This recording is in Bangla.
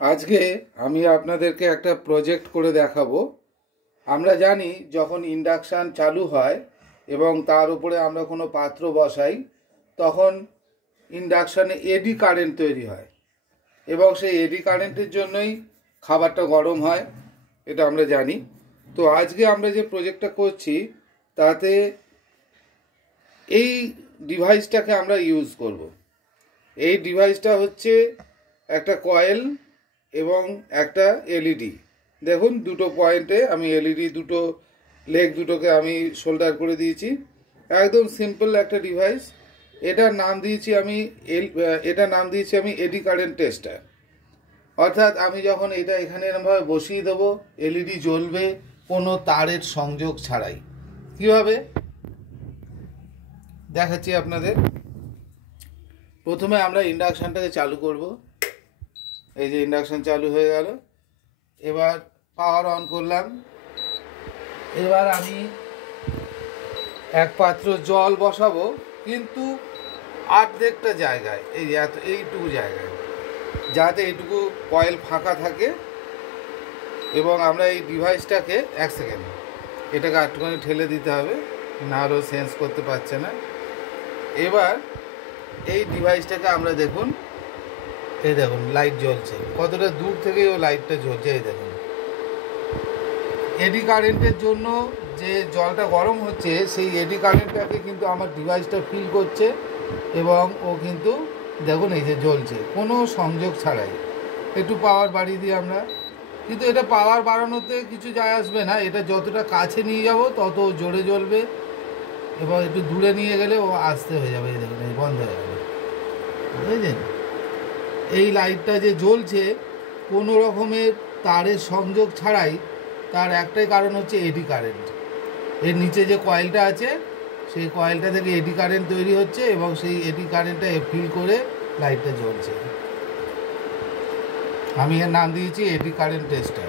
আজকে আমি আপনাদেরকে একটা প্রজেক্ট করে দেখাবো। আমরা জানি যখন ইন্ডাকশান চালু হয় এবং তার উপরে আমরা কোনো পাত্র বসাই তখন ইন্ডাকশানে এডি কারেন্ট তৈরি হয় এবং সেই এডি কারেন্টের জন্যই খাবারটা গরম হয়, এটা আমরা জানি। তো আজকে আমরা যে প্রজেক্টটা করছি তাতে এই ডিভাইসটাকে আমরা ইউজ করব। এই ডিভাইসটা হচ্ছে একটা কয়েল এবং একটা এলইডি। দেখুন দুটো পয়েন্টে আমি এলইডি দুটো লেগ দুটোকে আমি শোল্ডার করে দিয়েছি। একদম সিম্পল একটা ডিভাইস। এটার নাম দিয়েছি আমি এডি কারেন্ট টেস্টার। অর্থাৎ আমি যখন এটা এখানে এরকমভাবে বসিয়ে দেবো, এলইডি জ্বলবে কোনো তারের সংযোগ ছাড়াই। কীভাবে দেখাচ্ছি আপনাদের। প্রথমে আমরা ইন্ডাকশানটাকে চালু করব। এই যে ইন্ডাকশান চালু হয়ে গেল। এবার পাওয়ার অন করলাম। এবার আমি এক পাত্র জল বসাবো, কিন্তু অর্ধেকটা জায়গায়, এইটুকু জায়গায়, যাতে এইটুকু কয়েল ফাঁকা থাকে। এবং আমরা এই ডিভাইসটাকে এক সেকেন্ড এটাকে একটুখানি ঠেলে দিতে হবে, না আরও সেন্স করতে পারছে না। এবার এই ডিভাইসটাকে আমরা দেখুন, এই দেখুন লাইট জ্বলছে, কতটা দূর থেকেই ও লাইটটা জ্বলছে। এই দেখুন এডি কারেন্টের জন্য যে জলটা গরম হচ্ছে সেই এডি কারেন্টটাকে কিন্তু আমার ডিভাইসটা ফিল করছে এবং ও কিন্তু দেখুন এই যে জ্বলছে কোনো সংযোগ ছাড়াই। একটু পাওয়ার বাড়িয়ে দিই আমরা, কিন্তু এটা পাওয়ার বাড়ানোতে কিছু যায় আসবে না। এটা যতটা কাছে নিয়ে যাব তত জোরে জ্বলবে এবং একটু দূরে নিয়ে গেলে ও আস্তে হয়ে যাবে। এই দেখুন এই বন্ধ হয়ে গেল, বুঝলেন? এই লাইটটা যে জ্বলছে কোনো রকমের তারের সংযোগ ছাড়াই, তার একটাই কারণ হচ্ছে এডি কারেন্ট। এর নিচে যে কয়েলটা আছে সেই কয়েলটা থেকে এডি কারেন্ট তৈরি হচ্ছে এবং সেই এডি কারেন্টটা ফিল করে লাইটটা জ্বলছে। আমি এর নাম দিয়েছি এডি কারেন্ট টেস্টার।